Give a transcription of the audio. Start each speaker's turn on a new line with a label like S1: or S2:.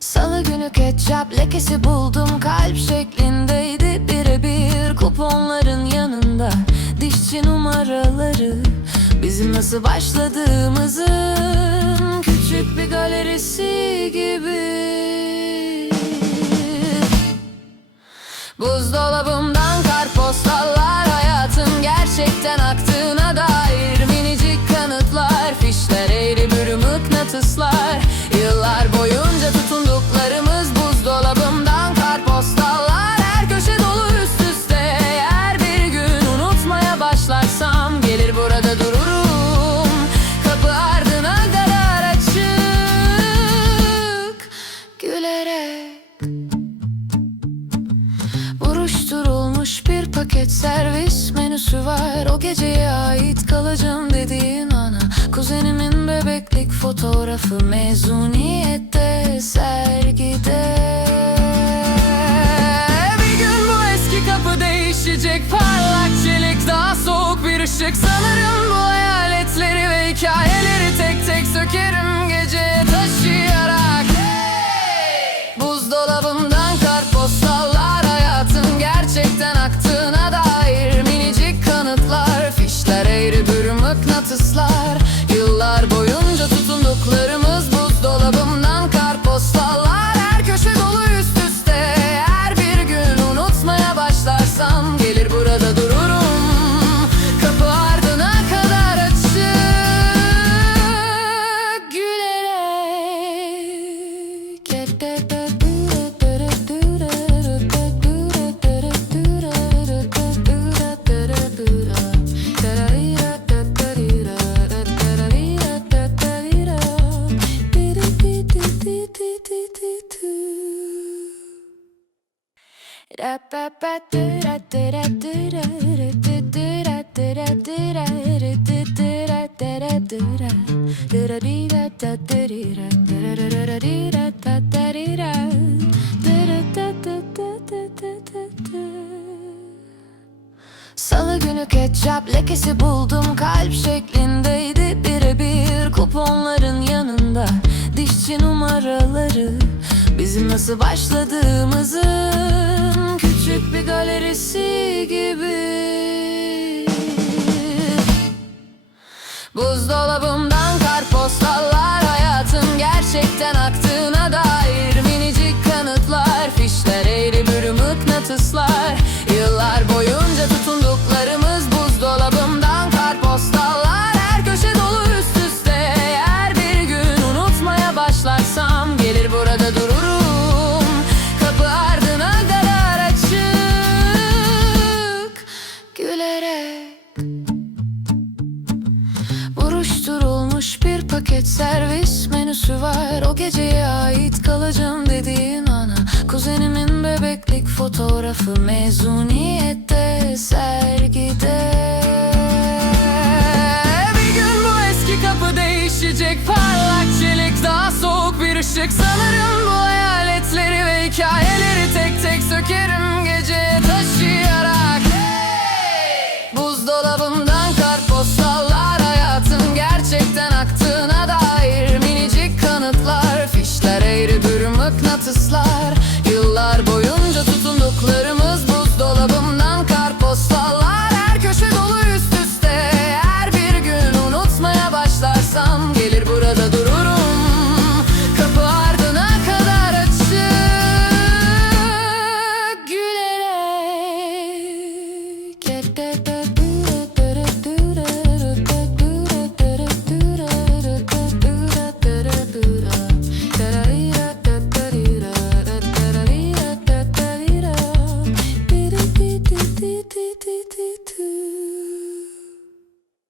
S1: Salı günü ketçap lekesi buldum kalp şeklindeydi birebir kuponların yanında. Dişçi numaraları bizim nasıl başladığımızın küçük bir galerisi gibi. Buzdolabımdan kartpostallar hayatın gerçekten aktığına dair minicik kanıtlar fişler eğri bürü mıknatıslar var O geceye ait kalacağım dediğin ana. Kuzenimin bebeklik fotoğrafı mezuniyette sergide boyunca Salı günü ketçap lekesi buldum kalp şeklindeydi birebir kuponların yanında. Dişçi numaraları bizim nasıl başladığımızın küçük bir galerisi gibi. Buzdolabımdan kartpostallar hayatın gerçekten aktığına dair minicik kanıtlar fişler eğri bürü mıknatıslar O geceye ait kalacağım dediğin ana. Kuzenimin bebeklik fotoğrafı mezuniyette sergide. Bir gün bu eski kapı değişecek parlak çelik daha soğuk bir ışık. Sanırım bu hayaletleri ve hikayeleri tek tek sökerim kanıtlar